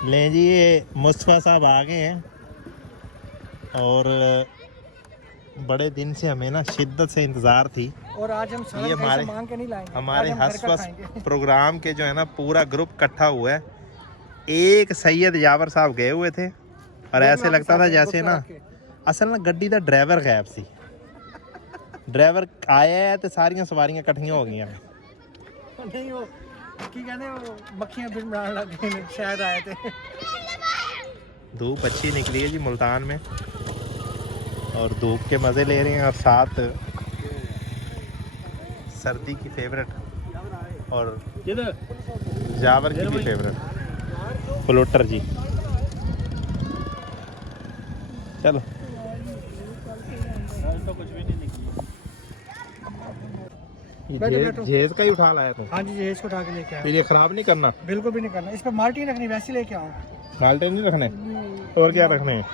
ले जी, ये मुस्तफ़ा साहब आ गए हैं और बड़े दिन से हमें ना शिद्दत से इंतज़ार थी। और आज हम ये हमारे मांग के नहीं लाएंगे, हमारे हंस प्रोग्राम के जो है ना पूरा ग्रुप इकट्ठा हुआ है। एक सैयद यावर साहब गए हुए थे और ऐसे लगता था जैसे ना असल ना गड्डी का ड्राइवर गायब सी। ड्राइवर आया है तो सारियां सवारियां इकट्ठियां हो गई। नहीं वो की कहने वो मक्खियां बिन बनाने लग गई, शायद आए थे। धूप अच्छी निकली है जी मुल्तान में और धूप के मज़े ले रहे हैं और साथ सर्दी की फेवरेट और जावर की भी फेवरेट फ्लोटर जी। चलो तो कुछ भी नहीं निकली। ये जहेज का ही उठा लाया तुम? हाँ जी, जहेज को उठा के लेके आए। फिर ये खराब नहीं करना? बिल्कुल भी नहीं करना। इस पर माल्टी रखनी, वैसी लेके आओ। माल्टे नहीं रखने और क्या रखने हैं?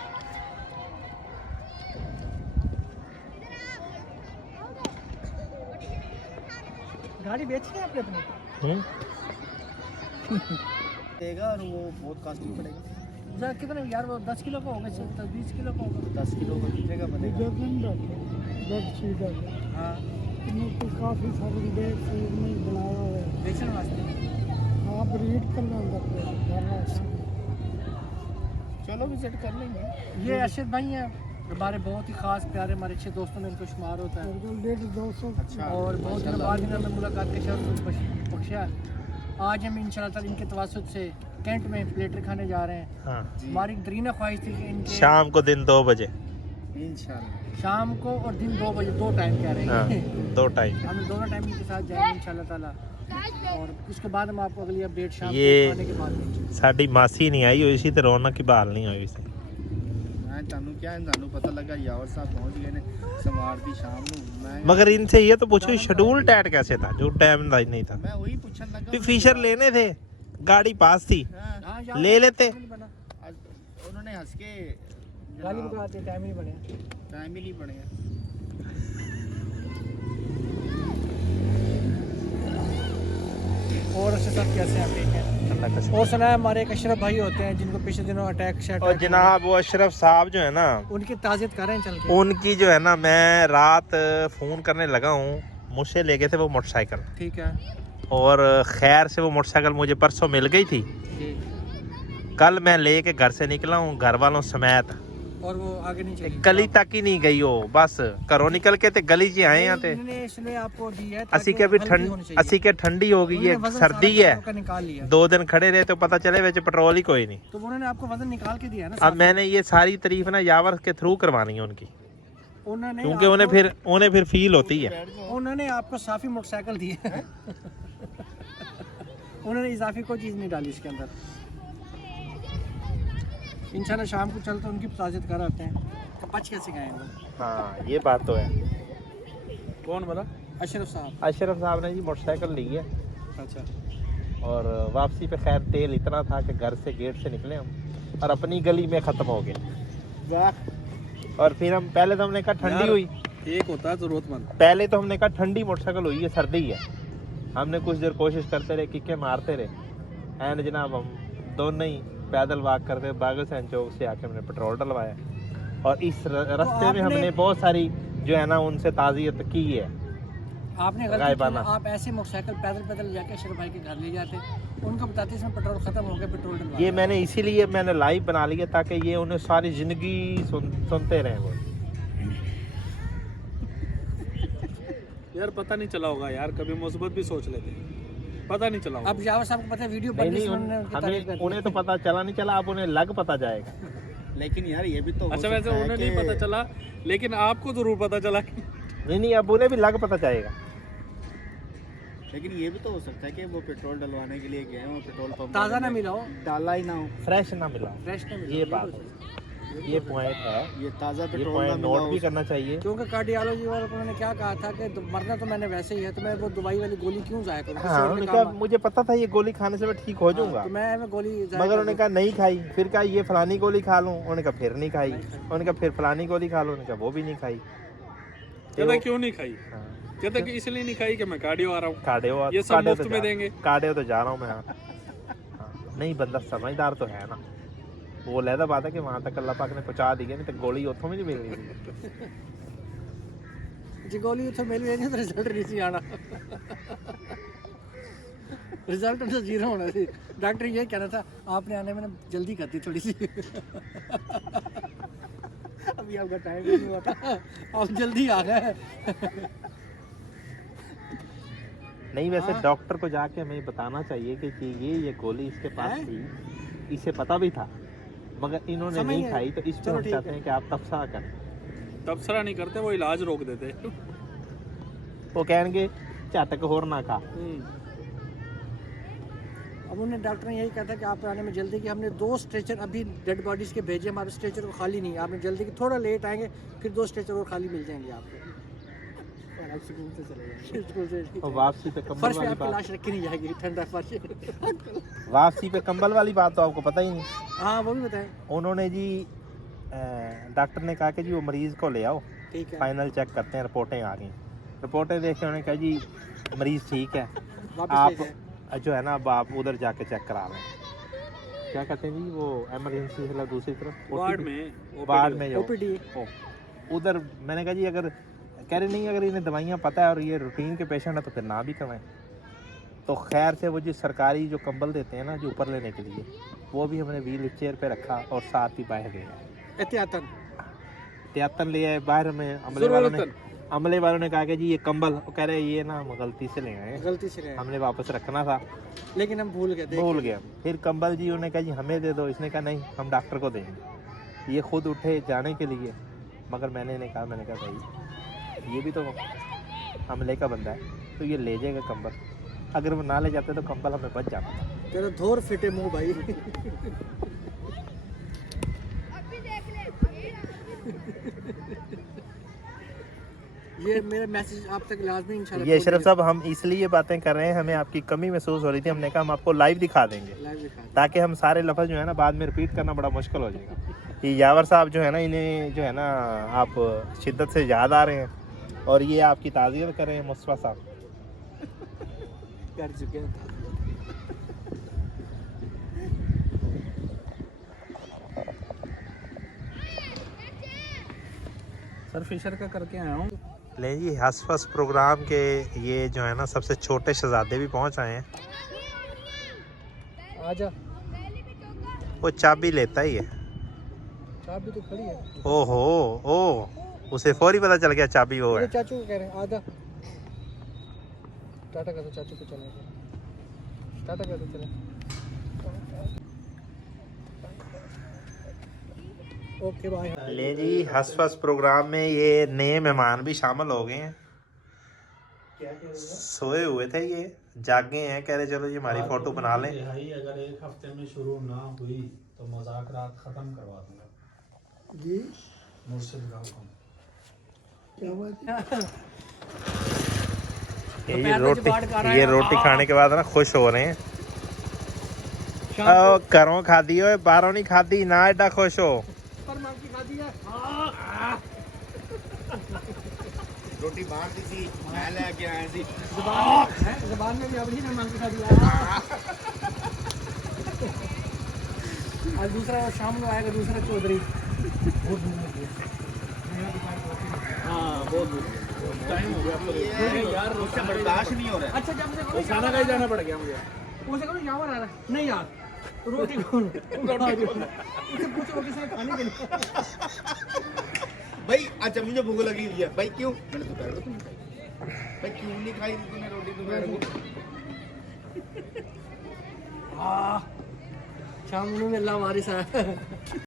गाड़ी बेचनी है अपने देगा और वो बहुत कॉस्टली पड़ेगा। कितने यार वो 10 किलो का होगा, 20 किलो का होगा। 10 किलो का कितने का बनेगा? हाँ तो काफ़ी सारे बैग बनाया हुआ है बेचने वास्ते। आप रीड करना चलो विजिट कर लेंगे। ये अरशद भाई हैं, हमारे बहुत ही खास प्यारे, हमारे अच्छे दोस्तों में इनको शुमार होता है। 200 और बहुत दिनों बाद इन्होंने मुलाकात के शर्फ बख्शा। आज हम इंशाल्लाह ताला इनके तवसुत से कैंट में प्लेटर खाने जा रहे हैं। हाँ। हमारी दरीना ख्वाहिश थी कि इनके शाम को दिन 2 बजे इंशाल्लाह, शाम को और दिन 2 बजे, 2 टाइम कह रहे हैं। हाँ, 2 टाइम हम दोनों टाइम के साथ जाएंगे इंशाल्लाह ताला। और उसके बाद हम आपको अगली अपडेट शाम को ये खाने के बाद देंगे। साडी मासी नहीं आई हुई सी ते रौनक की बहाल नहीं हुई सी। ਤੁਹਾਨੂੰ ਪਤਾ ਲੱਗਾ यावर साहब पहुंच गए ने सोमवार ਦੀ शाम ਨੂੰ। मगर इनसे ये तो पूछो शेड्यूल टाइट कैसे था जो टाइम नहीं था? मैं वही पूछने लगा। फिर फिशर लेने थे, गाड़ी पास थी, ले लेते। उन्होंने हंस के गाली बकवाते, टाइम ही नहीं बने। और सब कैसे हैं? ठीक है। और सुना है हमारे एक अशरफ भाई होते हैं जिनको पिछले दिनों अटैक और जनाब वो अशरफ साहब जो है ना, उनकी ताज़ियत कर रहे हैं चल के। उनकी जो है ना, मैं रात फ़ोन करने लगा हूँ, मुझसे ले गए थे वो मोटरसाइकिल। ठीक है। और खैर से वो मोटरसाइकिल मुझे परसों मिल गई थी। कल मैं लेके घर से निकला हूँ घर वालों समेत, और वो आगे नहीं चली, गली तक ही नहीं गई हो। बस घरों निकल के ते गली च आए हैं ते इसने आपको दी है असी के भी ठंडी हो गई है, सर्दी है। निकाल लिया। 2 दिन खड़े रहे तो पता चले विच पेट्रोल ही कोई नहीं। तो उन्होंने आपको वजन निकाल के दिया ना। अब मैंने ये सारी तारीफ ना यावर के थ्रू करवानी है उनकी, उन्होंने क्योंकि उन्हें फिर फील होती है। उन्होंने आपको साफी मोटरसाइकिल दी है। उन्होंने इजाफी कोई चीज़ नहीं डाली इसके अंदर। इंशाल्लाह शाम को चलते उनकी ताज़ियत कर आते हैं। तो बच कैसे गए वो? हाँ ये बात तो है। कौन बोला? अशरफ साहब। अशरफ साहब ने जी मोटरसाइकिल ली है। अच्छा। और वापसी पे खैर तेल इतना था कि घर से गेट से निकले हम और अपनी गली में ख़त्म हो गए। और फिर हम पहले तो हमने कहा ठंडी हुई, एक होता है जरूरतमंद। पहले तो हमने कहा ठंडी मोटरसाइकिल हुई है, सर्दी है। हमने कुछ देर कोशिश करते रहे, किक्के मारते रहे। एंड जनाब हम दोनों ही पैदल वॉक करते बागल सैन चौक से आके हमने पेट्रोल डलवाया। और इस रास्ते में हमने बहुत सारी जो है ना उनसे ताज़ियत की है। आपने गलती की, आप ऐसे मोटरसाइकिल पैदल जाके अशरफ भाई के घर ले जाते, उनको बताते इसमें पेट्रोल खत्म हो गया, पेट्रोल डलवा। ये मैंने इसीलिए मैंने लाइव बना लिया ताकि ये उन्हें सारी जिंदगी सुनते रहे वो। यार पता नहीं चला होगा यार, कभी मुसीबत भी सोच लेते, पता नहीं चला होगा। अब यावर साहब को पता है वीडियो नहीं, उन्हें तो पता चला नहीं चला, अब उन्हें लग पता जाएगा। लेकिन यार ये भी तो अच्छा वैसे उन्हें नहीं पता चला, लेकिन आपको जरूर पता चला। नहीं अब उन्हें भी लग पता जाएगा। लेकिन ये भी तो हो सकता है कि वो पेट्रोल डलवाने के लिए गए हो, पेट्रोल पंप ताज़ा ना मिला हो, डाला ही ना हो, फ्रेश ना मिला, फ्रेश ना मिला। ये बात है, ये पॉइंट है, ये ताज़ा ये पेट्रोल पॉइंट नोट भी करना चाहिए। क्योंकि कार्डियोलॉजी वालों को उन्होंने क्या कहा था कि मरना तो मैंने वैसे ही है, तो मैं वो दवाई वाली गोली क्यों जाया करूँ? हाँ, उन्होंने कहा मुझे पता था ये गोली खाने से मैं ठीक हो जाऊंगा, तो मैं गोली, मगर उन्होंने कहा नहीं खाई। फिर कहा ये फलानी गोली खा लूँ, उन्होंने कहा फिर नहीं खाई। उन्होंने कहा फिर फलानी गोली खा लूँ, उन्होंने कहा वो भी नहीं खाई। कहता क्यों नहीं खाई? कहता कि इसलिए नहीं खाई कि मैं कार्डियो आ रहा हूँ। कार्डियो ये सब मुफ्त में देंगे। कार्डियो तो जा रहा हूँ मैं। नहीं बंदा समझदार तो है ना, वो लहदा बात है कि वहाँ तक अल्लाह पाक ने पहुँचा दी है, नहीं तो गोली उतों भी नहीं मिल रही थी। जी गोली उसे मिल गई तो रिजल्ट नहीं सी आना, रिजल्ट तो जीरो होना थी। डॉक्टर ये कहना था आपने आने में ना जल्दी कर दी थोड़ी सी, अभी आपका टाइम नहीं हुआ था, आप जल्दी आ गए। नहीं वैसे हाँ। डॉक्टर को जाके हमें बताना चाहिए कि ये गोली इसके पास हैं? थी, इसे पता भी था मगर इन्होंने समझ नहीं गए। खाई, तो इस पर चलो हम ठीक चाहते है। हैं कि आप तबसरा करें। तबसरा नहीं करते, वो इलाज रोक देते। वो कहेंगे झटक होर ना खा। अब उन्हें डॉक्टर ने यही कहा था कि आप आने में जल्दी की, हमने 2 स्ट्रेचर अभी डेड बॉडीज के भेजे, हमारे स्ट्रेचर को खाली नहीं है, आपने जल्दी की थोड़ा लेट आएंगे फिर 2 स्ट्रेचर और खाली मिल जाएंगे आपको, और आप स्कूल से चले जाएंगे। स्कूल से और वापसी पे कंबल फर्श पे वाली आपकी बात, लाश रखी नहीं जाएगी, ठंडा फर्श। वापसी पे कंबल वाली बात तो आपको पता ही नहीं। हाँ वो भी बताएं। उन्होंने जी डॉक्टर ने कहा कि जी वो मरीज़ को ले आओ, ठीक है, फाइनल चेक करते हैं, रिपोर्टें आ गई। रिपोर्टें देख के उन्होंने कहा जी मरीज़ ठीक है, वापस ले आप जाएं। जो है ना अब आप उधर जाके चेक करा लें। क्या कहते हैं जी वो एमरजेंसी से दूसरी तरफ वार्ड में, वार्ड में जाओ। ओपीडी उधर मैंने कहा जी अगर कह रहे नहीं, अगर इन्हें दवाइयाँ पता है और ये रूटीन के पेशेंट है तो फिर ना भी करवाएं। तो खैर से वो जो सरकारी जो कंबल देते हैं ना जो ऊपर लेने के लिए, वो भी हमने व्हील चेयर पे रखा और साथ ही बाहर गए। एहतियातन त्यातन ले आए बाहर में, अमले वालों ने कहा कि जी ये कंबल, वो कह रहे ये ना हम गलती से ले आए, गलती से रहे, हमने वापस रखना था लेकिन हम भूल गए, भूल गया। फिर कंबल जी उन्होंने कहा जी हमें दे दो, इसने कहा नहीं हम डॉक्टर को देंगे। ये खुद उठे जाने के लिए, मगर मैंने इन्हें कहा, मैंने कहा भाई ये भी तो अमले का बंदा है तो ये ले जाएगा कंबल, अगर वो ना ले जाते तो कंबल हमें बच जाता था। तेरा धोर फिटे मुंह भाई। ये मेरा मैसेज आप तक लाजमी इंशाल्लाह ये अशरफ साहब हम इसलिए बातें कर रहे हैं, हमें आपकी कमी महसूस हो रही थी, हमने कहा हम आपको लाइव दिखा देंगे लाइव दिखा दो। ताकि हम सारे लफ्ज़ जो है ना बाद में रिपीट करना बड़ा मुश्किल हो जाएगा। ये यावर साहब जो है ना, इन्हें जो है ना आप शिद्दत से याद आ रहे हैं और ये आपकी ताज़ियत कर रहे हैं मुस्तफ़ा साहब। कर चुके हैं। सर फिशर का करके आया हूँ। ले जी हसफस प्रोग्राम के ये जो है ना सबसे छोटे शहजादे भी पहुंच आए हैं। आजा, वो चाबी लेता ही है। चाबी तो खड़ी है। ओहो ओ, उसे फौरी पता चल गया चाबी वो है। मेरे चाचू को कह रहे हैं आजा, टाटा कर दो चाचू को, चले टाटा कर दो, चले। Okay bye. ले जी हसफस प्रोग्राम में ये नए मेहमान भी शामिल हो गए हैं। सोए हुए थे, ये जागे हैं, कह रहे चलो जी हमारी फोटो बना लें। रिहाई अगर एक हफ्ते में शुरू ना हुई तो मुज़ाकरात खत्म करवा दूंगा जी मुर्शिद का हुक्म। क्या बात ये रोटी खाने के बाद ना खुश हो रहे हैं। घरों खादी हो बाहरों नहीं खादी ना, एडा खुश हो। पर मां की खादी है। रोटी बाहर दी थी, मैं लेके आया थी। ज़बान में भी अब ही ना मां की खादी है। आज दूसरा शाम को आएगा, दूसरा चौधरी। हाँ बहुत टाइम हो गया यार, उससे बर्दाश्त नहीं हो रहा है। अच्छा जब से वो खाना कहीं जाना पड़ गया मुझे। उसे कहो यावर आ रहा है। नहीं यार रोटी कौन उसे पूछो किसने खाने के लिए। भाई अच्छा मुझे भूख लगी हुई है। भाई क्यों? मैंने दोपहर को नहीं खाई। भाई क्यों नहीं खाई तूने रोटी दोपहर को? शाम में अल्लाह वारिस है।